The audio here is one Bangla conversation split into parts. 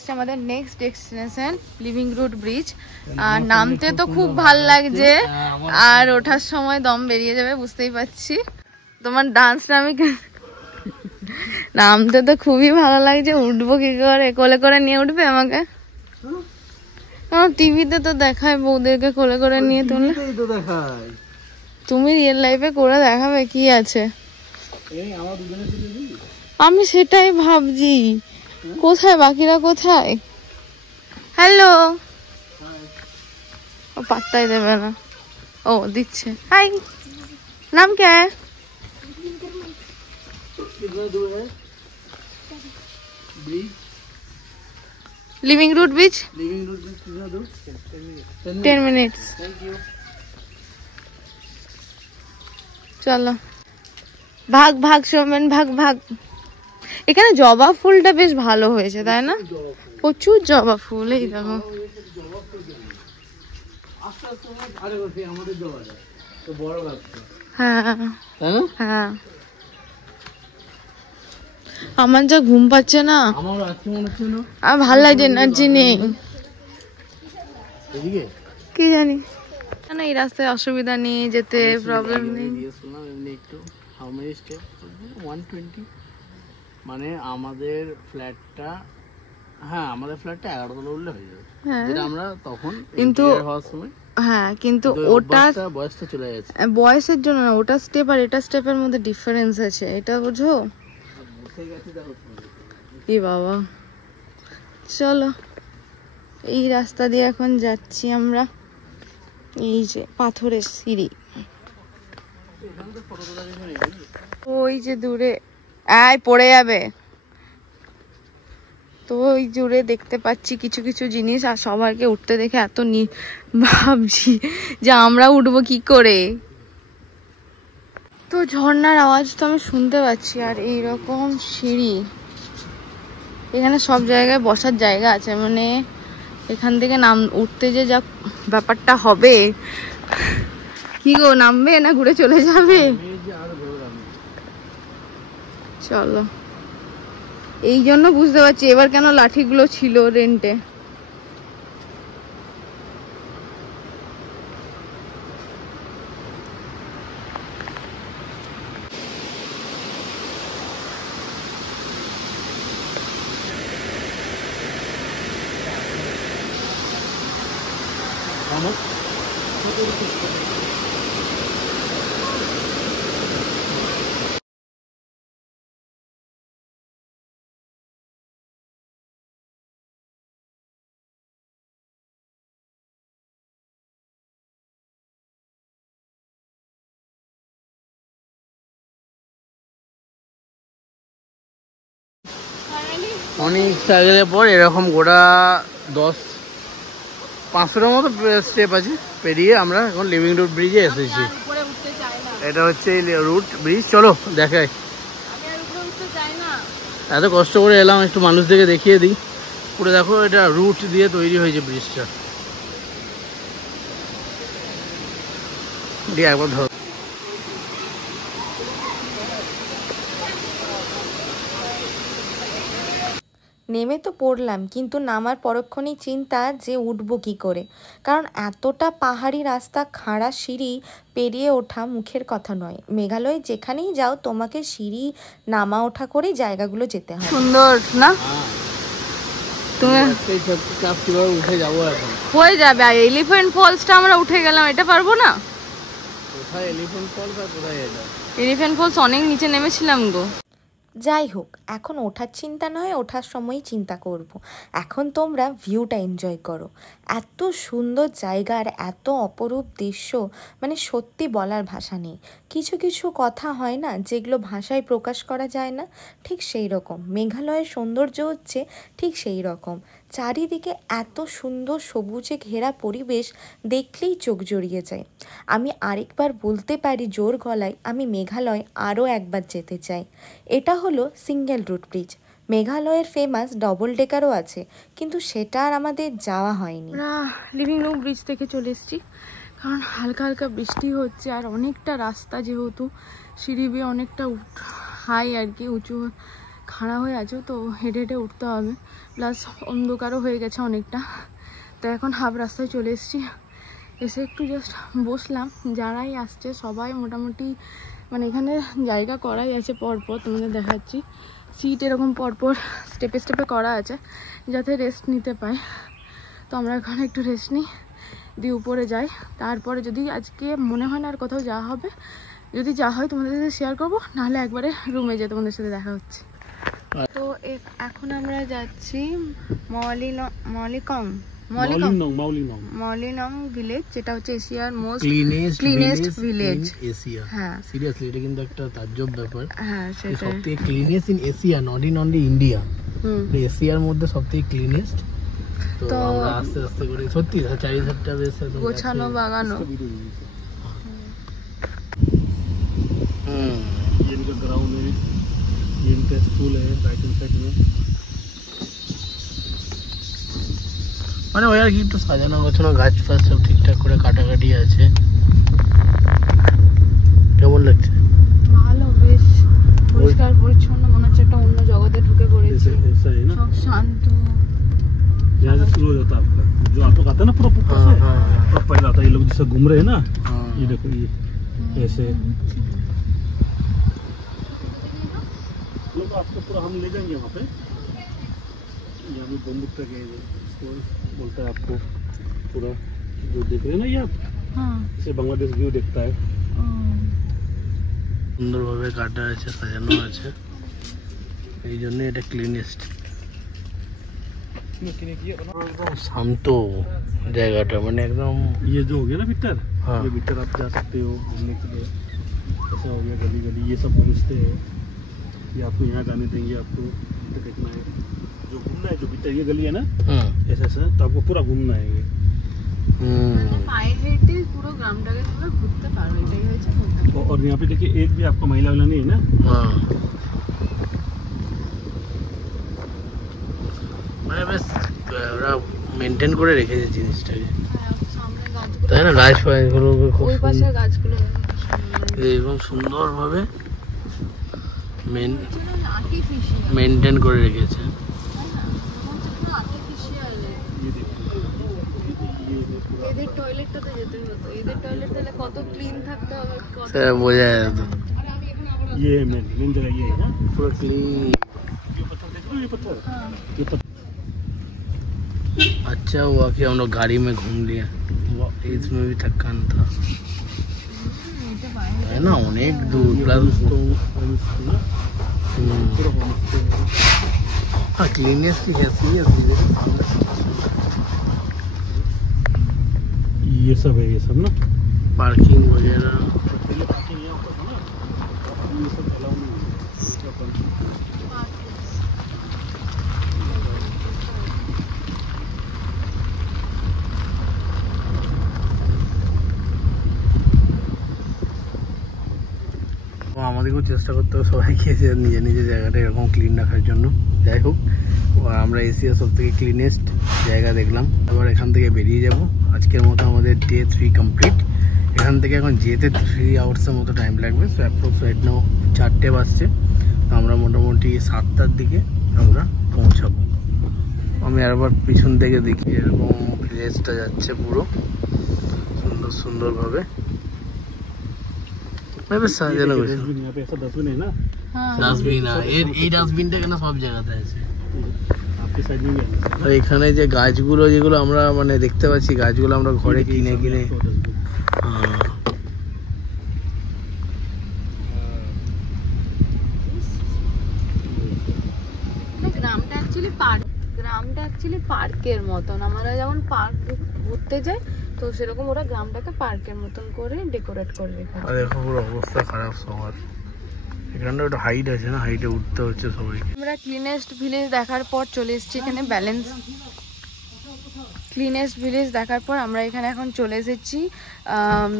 এসেছে আমাদের next destination living root bridge. আর নামতে তো খুব ভাল লাগছে, আর ওঠার সময় দম বেরিয়ে যাবে বুঝতেই পারছি। তোমার ডান্সটা আমি নামতে তো খুবই ভালো লাগছে, উঠবো কি করে? কোলে করে নিয়ে উঠবে আমাকে? টিভিতে তো দেখায় বউদেরকে কোলে করে নিয়ে তুললে। তুমি রিয়েল লাইফে করে দেখাবে কি আছে? আমি সেটাই ভাবছি, কোথায় বাকিরা কোথায়? হ্যালো, ও পাত্তাই দেবে না। ও দিচ্ছে। হাই, নাম क्या है? लिविंग रूट बीच। 10 मिनट्स। চলো ভাগ ভাগ সোমেন, ভাগ ভাগ। এখানে জবা ফুলটা বেশ ভালো হয়েছে তাই না? প্রচুর জবা ফুল। এই দেখো, হ্যাঁ হ্যাঁ। আমার যা ঘুম পাচ্ছে না, আমার ভাল লাগছে, এনার্জি নেই। কি জানি না, এই রাস্তায় অসুবিধা নেই, যেতে প্রবলেম নেই। মানে আমাদের ফ্ল্যাটটা, হ্যাঁ আমাদের ফ্ল্যাটটা 11 তলা উঠলে হয়ে যাবে, যেটা আমরা তখন কিন্তু হওয়ার সময়। হ্যাঁ কিন্তু ওটা বয়সটা চলে যাচ্ছে, বয়সের জন্য না, ওটা স্টেপ আর এটা স্টেপের মধ্যে ডিফারেন্স আছে, এটা বুঝো? এ বাবা, চলো এই রাস্তা দিয়ে এখন যাচ্ছি আমরা। এই যে পাথরের সিঁড়ি, ওই যে দূরে পড়ে যাবে তো, ওই জুড়ে দেখতে পাচ্ছি কিছু কিছু জিনিস। আর সবাইকে উঠতে দেখে এত ভাবছি যে আমরা উঠবো কি করে। তো ঝর্ণার আওয়াজ তো আমি শুনতে পাচ্ছি, আর এইরকম সিঁড়ি। এখানে সব জায়গায় বসার জায়গা আছে, মানে এখান থেকে উঠতে যে যা ব্যাপারটা হবে। কি গো, নামবে না ঘুরে চলে যাবে? চলো, এই জন্য বুঝতে পারছি এবার কেন লাঠিগুলো ছিল রেন্টে। অনেক স্ট্রাগলের পর এরকম গোটা 500টার মতো স্টেপ আছে পেরিয়ে আমরা এখন লিভিং রুট ব্রিজে এসেছি। এটা হচ্ছে রুট ব্রিজ, চলো দেখাই। এত কষ্ট করে এলাম, একটু মানুষদেরকে দেখিয়ে দিই। পুরো দেখো, এটা রুট দিয়ে তৈরি হয়েছে ব্রিজটা। দিয়ে একবার ধরো। নেমে তো পড়লাম, কিন্তু নামার পরক্ষণেই চিন্তা যে উঠবো কি করে, কারণ এতটা পাহাড়ি রাস্তা, খাড়া সিঁড়ি পেরিয়ে ওঠা মুখের কথা নয়। মেঘালয়ে যেখানেই যাও তোমাকে সিঁড়ি নামা ওঠা করেই জায়গাগুলো যেতে হয়। সুন্দর না? তুমি উঠে যাবো এখন, হয়ে যাবে। আর এলিফ্যান্ট ফলসটা আমরা উঠে গেলাম, এটা পারবো না? কোথায় এলিফ্যান্ট ফলস আর কোথায় এটা? এলিফ্যান্ট ফলস অনেক নিচে নেমেছিলাম গো। যাই হোক, এখন ওঠার চিন্তা নয়, ওঠার সময়ই চিন্তা করব। এখন তোমরা ভিউটা এনজয় করো। এত সুন্দর জায়গা আর এত অপরূপ দৃশ্য, মানে সত্যি বলার ভাষা নেই। কিছু কিছু কথা হয় না যেগুলো ভাষায় প্রকাশ করা যায় না, ঠিক সেই রকম মেঘালয়ের সৌন্দর্য হচ্ছে ঠিক সেই রকম। চারিদিকে এত সুন্দর সবুজে ঘেরা পরিবেশ, দেখলেই চোখ জড়িয়ে যায়। আমি আরেকবার বলতে পারি জোর গলায়, আমি মেঘালয় আরও একবার যেতে চাই। এটা হলো সিঙ্গেল রুট ব্রিজ। মেঘালয়ের ফেমাস ডবল ডেকারও আছে, কিন্তু সেটা আর আমাদের যাওয়া হয়নি। আমরা লিভিং রুট ব্রিজ থেকে চলে এসেছি, কারণ হালকা হালকা বৃষ্টি হচ্ছে, আর অনেকটা রাস্তা যেহেতু সিঁড়ি বেয়ে অনেকটা হাই আর কি, উঁচু, খাড়া হয়ে আছে, তো হেঁটে হেঁটে উঠতে হবে, প্লাস অন্ধকারও হয়ে গেছে অনেকটা। তো এখন হাফ রাস্তায় চলে এসেছি, এসে একটু জাস্ট বসলাম। যারাই আসছে সবাই মোটামুটি মানে এখানে জায়গা করাই আছে পরপর, তোমাদের দেখাচ্ছি সিট এরকম পরপর স্টেপে স্টেপে করা আছে যাতে রেস্ট নিতে পায়। তো আমরা এখন একটু রেস্ট নিই, দিয়ে উপরে যাই। তারপরে যদি আজকে মনে হয় না আর কোথাও যাওয়া হবে, যদি যা হয় তোমাদের সাথে শেয়ার করবো, নাহলে একবারে রুমে যেয়ে তোমাদের সাথে দেখা হচ্ছে। তো এখন আমরা যাচ্ছি মলিনং ভিলেজ, যেটা হচ্ছে এশিয়ার মোস্ট ক্লিনেস্ট ভিলেজ। হ্যাঁ সিরিয়াসলি এটা কিন্তু একটা তাজ্জব ব্যাপার। হ্যাঁ সেটা সবথেকে cleanest in Asia, not in only India, এশিয়ার মধ্যে সবথেকে ক্লিনেস্ট। তো আমরা আস্তে আস্তে করে সত্যি চারিধারটা বেশ গোছানো বাগানো। ये इनका ग्राउंड है, ये इनका स्कूल है राइट हैंड साइड में। মানে ওই আর কি একটু সাজানো গোছানো, গাছ ফাছ সব ঠিকঠাক করে কাটাকাটি আছে। কেমন লাগছে? ভালো, বেশ পরিষ্কার পরিচ্ছন্ন, মনে হচ্ছে একটা অন্য জগতে ঢুকে পড়েছে। সব শান্ত। यहाँ से शुरू हो जाता है आपका, जो आप लोग आता है ना पूरा ऊपर से, और पहले आता है ये लोग जैसे घूम रहे हैं ना, ये देखो ये ऐसे लोग आपको पूरा हम ले जाएंगे वहाँ पे। यहाँ पे बम्बू तक है, बोलता है आपको पूरा जो देख रहे हैं ना ये आप, जैसे बांग्लादेश व्यू देखता है। সুন্দরভাবে কাটা আছে, সাজানো আছে, এই জন্য এটা ক্লিনেস্ট। एकदम शांत जगह मैंने एकदम। ये जो हो गया ना भीतर, ये भीतर आप जा सकते हो घूमने के लिए। ऐसा हो गया गली गली, ये सब घूमते हैं, ये आपको यहाँ जाने देंगे, आपको देखना है जो घूमना है। जो भीतर ये गली है ना, ऐसा ऐसा तो आपको पूरा घूमना है ये। और यहाँ पे देखिए एक भी आपको महिला वाला नहीं है ना। মানে বেশ ওরা মেনটেন করে রেখেছে জিনিসটাকে, তাই না? গাছ ফাছগুলো এরকম সুন্দরভাবে মেনটেন করে রেখেছে। সেটা বোঝা যেত। পুরো ক্লিন। अच्छा हुआ कि हम लोग गाड़ी में घूम लिए, इसमें भी थकान था, है ना? अनेक दूर प्लस हाँ क्लीनेस की कैसी है ये सब है, ये सब ना पार्किंग वगैरह। আমাদেরকেও চেষ্টা করতে হবে সবাইকে যে নিজের নিজের জায়গাটা এরকম ক্লিন রাখার জন্য। যাই হোক, আমরা এশিয়ার সব থেকে ক্লিনেস্ট জায়গা দেখলাম। এবার এখান থেকে বেরিয়ে যাব। আজকের মতো আমাদের ডে 3 কমপ্লিট। এখান থেকে এখন যেতে 3 আওয়ার্সের মতো টাইম লাগবে। সো অ্যাপ্রক্স রাইট নাও 4টে বাজছে। তো আমরা মোটামুটি 7টার দিকে আমরা পৌঁছাবো। আমি আবার পিছন থেকে দেখি এরকম ভিলেজটা যাচ্ছে পুরো সুন্দর সুন্দরভাবে। সাজানো গেছে। ডাস্টবিন এই ডাস্টবিনটা কেন সব জায়গাতে আছে। আর এখানে যে গাছগুলো যেগুলো আমরা মানে দেখতে পাচ্ছি, গাছগুলো আমরা ঘরে কিনে কিনে গ্রামটা অ্যাকচুয়ালি পার্কের মতন। আমরা যেমন পার্ক ঘুরতে যাই, তো সেরকম ওরা গ্রামটাকে পার্কের মতন করে ডেকোরেট করে রেখেছে। আর দেখো পুরো অবস্থা খারাপ সবার। এখানটা একটা হাইট আছে না, হাইটে উঠতে হচ্ছে সবাইকে। আমরা ক্লিনেস্ট ভিলেজ দেখার পর চলে এসেছি এখানে ক্লিনেস্ট ভিলেজ দেখার পর আমরা এখানে এখন চলে এসেছি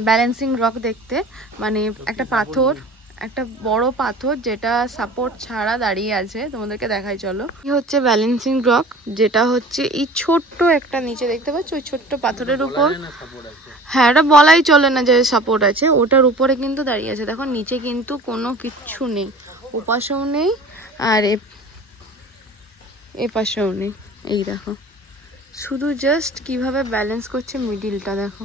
ব্যালেন্সিং রক দেখতে। মানে একটা পাথর, একটা বড় পাথর যেটা সাপোর্ট ছাড়া দাঁড়িয়ে আছে। তোমাদেরকে দেখাই চলো। এই হচ্ছে ব্যালেন্সিং রক, যেটা হচ্ছে এই ছোট্ট একটা নিচে দেখতে পাচ্ছ ওই ছোট্ট পাথরের উপর। হ্যাঁ, এটা বলাই চলে না যে সাপোর্ট আছে, ওটার উপরে কিন্তু দাঁড়িয়ে আছে। দেখো নিচে কিন্তু কোনো কিচ্ছু নেই, উপাসও নেই আর এ পাশেও নেই। এই দেখো শুধু জাস্ট কিভাবে ব্যালেন্স করছে মিডিলটা দেখো।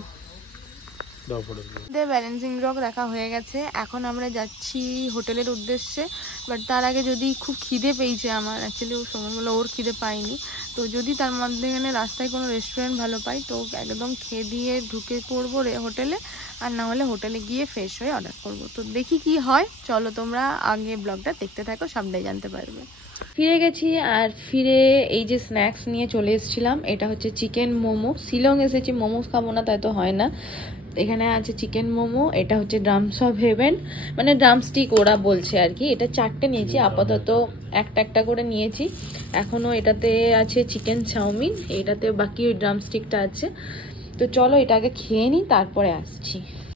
ব্যালেন্সিং ব্লক দেখা হয়ে গেছে, এখন আমরা যাচ্ছি হোটেলের উদ্দেশ্যে। বাট তার আগে যদি খুব খিদে পেয়েছে আমার, অ্যাকচুয়ালি ও সময় বলে ওর খিদে পাইনি, তো যদি তার মধ্যে এখানে রাস্তায় কোনো রেস্টুরেন্ট ভালো পাই তো একদম খেয়ে দিয়ে ঢুকে পড়বো হোটেলে, আর না হলে হোটেলে গিয়ে ফ্রেশ হয়ে অর্ডার করব। তো দেখি কি হয়, চলো তোমরা আগে ব্লগটা দেখতে থাকো, সবটাই জানতে পারবে। ফিরে গেছি, আর ফিরে এই যে স্ন্যাক্স নিয়ে চলে এসেছিলাম, এটা হচ্ছে চিকেন মোমো। শিলং এসেছি, মোমোস খাবো না তাই তো হয় না। এখানে আছে চিকেন মোমো, এটা হচ্ছে ড্রামস অফ হেভেন, মানে ড্রামস্টিক ওরা বলছে আর কি। এটা 4টে নিয়েছি, আপাতত একটা একটা করে নিয়েছি। এখনও এটাতে আছে চিকেন চাউমিন, এটাতে বাকি ওই ড্রামস্টিকটা আছে। তো চলো এটা আগে খেয়ে নিই, তারপরে আসছি।